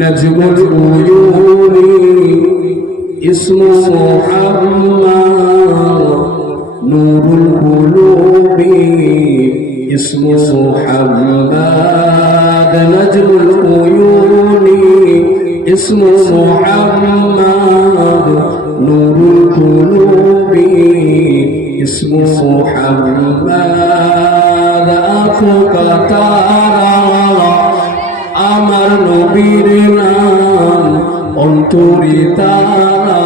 نجم عيوني. اسم محمد نور القلوب. اسم محمد نجم العيون. اسم محمد نور القلوب. اسم محمد أخو قطار আমার নবীর নাম, অন্তরে তারা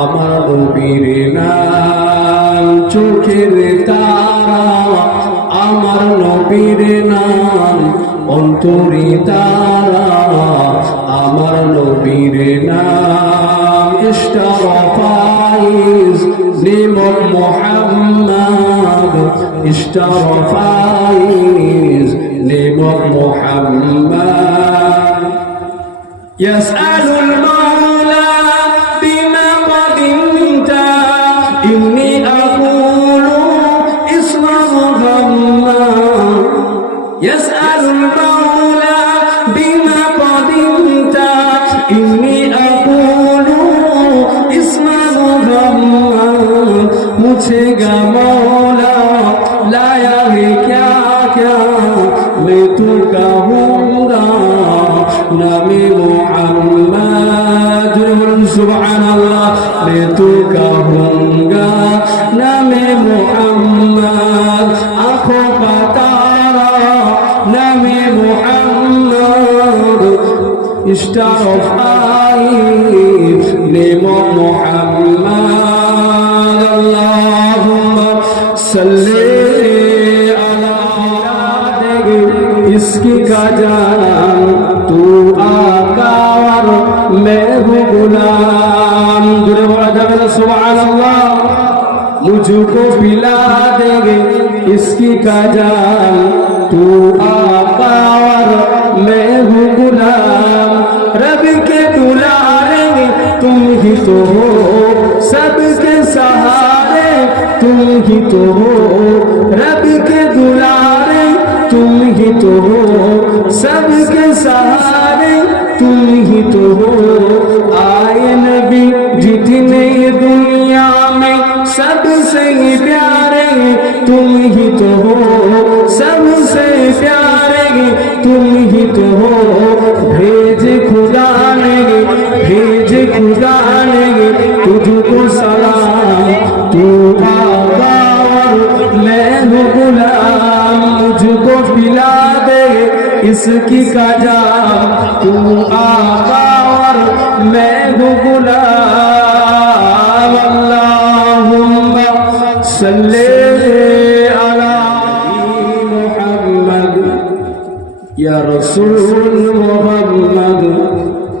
আমার নবীর নাম। চোখের তারা আমার নবীর নাম, অন্তরে তারা আমার নবীর নাম। ইস্টারফাইজ নিমক মোহাম্মদ। ইস্টারফাইজ নিমক মোহাম্মদ يسأل المولى بما قدمت. إني أقول اسم الله يسأل المولى بما قدمت. إني أقول الله নামে মোহাম্মদ আখো পাতারা নামে Mohammad star of I name Mohammad আল্লাহুম্মা সাল্লি আলা ইসকি কাজান তু আকার মেহু গুলাম জুড়ে বলা যাবে না সুবহানাল্লাহ मुझको पिला देंगे, इसकी काजान तू आका और मैं हूँ गुलाम। रब के दुलारेंगे, तुम ही तो हो सबके सहारे। तुम ही तो हो तो हो, सबसे प्यारे तुम ही तो हो। भेज खुदा ने, भेज खुदा ने तुझको सलाम तू और मैं हूँ गुलाम मुझको पिला दे इसकी का जाम तू आका मैं हूँ गुलाम, अल्लाहुम्मा सल्ले রসুল মোহাম্মদ,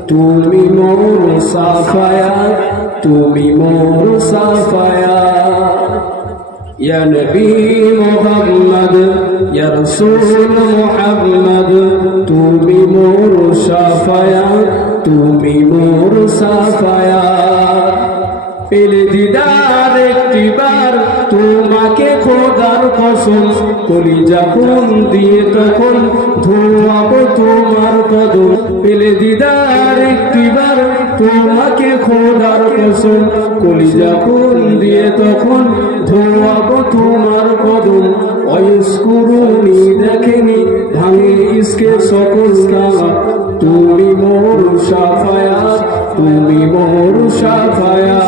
তুমি মোর সাফায়া তুমি মোর সাফায়া ইয়া নবী মোহাম্মদ, ইয়া রসুল মোহাম্মদ, তুমি মোর সাফায়া, তুমি মোর সাফায়া। পেলে কসম কলি যখন দিয়ে তখন ধোয়াবো তোমার কদম পেলে দিদার একটিবার তোমাকে খোদার কসম। কলি যখন দিয়ে তখন ধোয়াবো তোমার কদম অয়স্কুরুনি দেখেনি, ভাঙে ইসকে সকল তুমি মোর সাফায়া, তুমি মোর সাফায়া।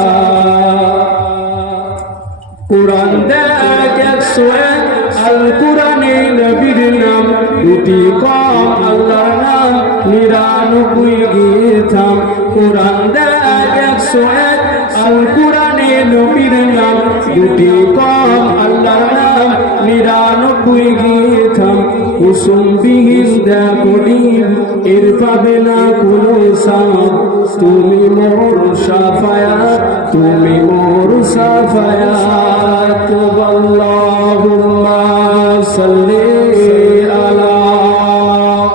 কোরআন দেখ একশো দুটি কম আল্লাহর নাম নিরানব্বই গিয়ে কোরআন দেখ একশো এক আল কোরআনে নবীর নাম দুটি কম আল্লাহর নাম নিরানব্বই গিয়ে কুসুম বিহীন দেখলিম এর পাবে না কোনো সাম তুমি মোর সাফায়া তুমি মোর সাফায়া